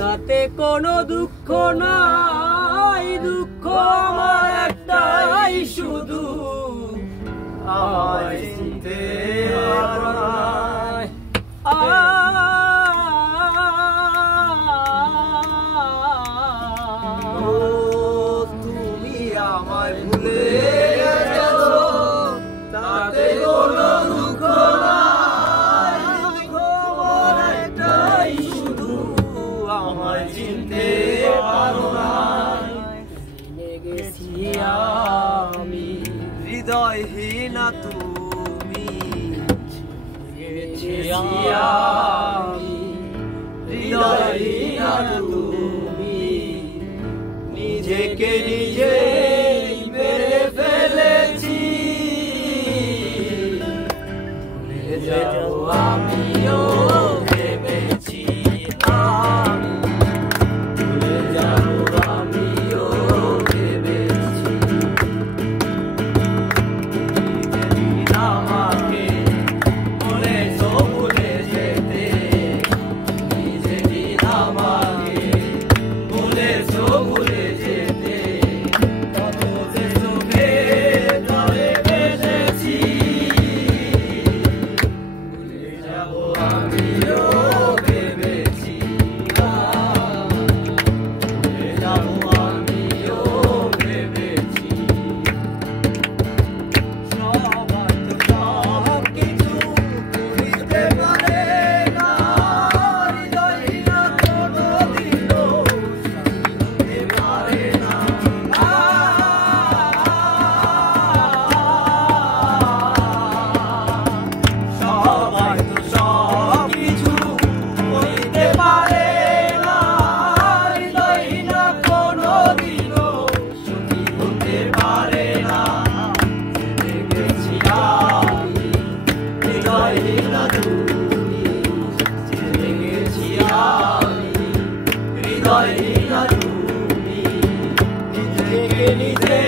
তাতে কোনো দুঃখ নাই, দুঃখ আমার একটাই শুধু, আমায় চিনতে পারো না। তুমি আমায় ভুলে গেছো, তাতে কোনো দুঃখ নাই, দুঃখ আমার একটাই শুধু, আমায় চিনতে পারো না। চিনে গেছি আমি, হৃদয়হীনা তুমি, আমি হৃদয়হীনা তুমি, নিজেকে নিজেই মেরে ফেলেছি। ভুলে যাবো আমিও ভেবেছি, আমি ভুলে যাবো আমিও ভেবেছি। যেদিন আমাকে বলেছো ভুলে যেতে, যেদিন আমাকে বলেছো ভুলে যেতে, কত যে চোখে তবে বেঁধেছি। ভুলে যাবো আমিও ভেবেছি, ভুলে যাবো আমিও ভেবেছি। সবাই তো সব কিছু বুঝতে পারে না, হৃদয়হীনা কোনোদিনও বুঝতে পারে না। সবাই তো সব কিছু বুঝতে পারে না, হৃদয়হীনা কোনোদিনও সুখী হতে পারে না। জেনে গেছি আমি, হৃদয়হীনা তুমি, জেনে গেছি আমি, হৃদয়হীনা তুমি, নিজেকে নিজে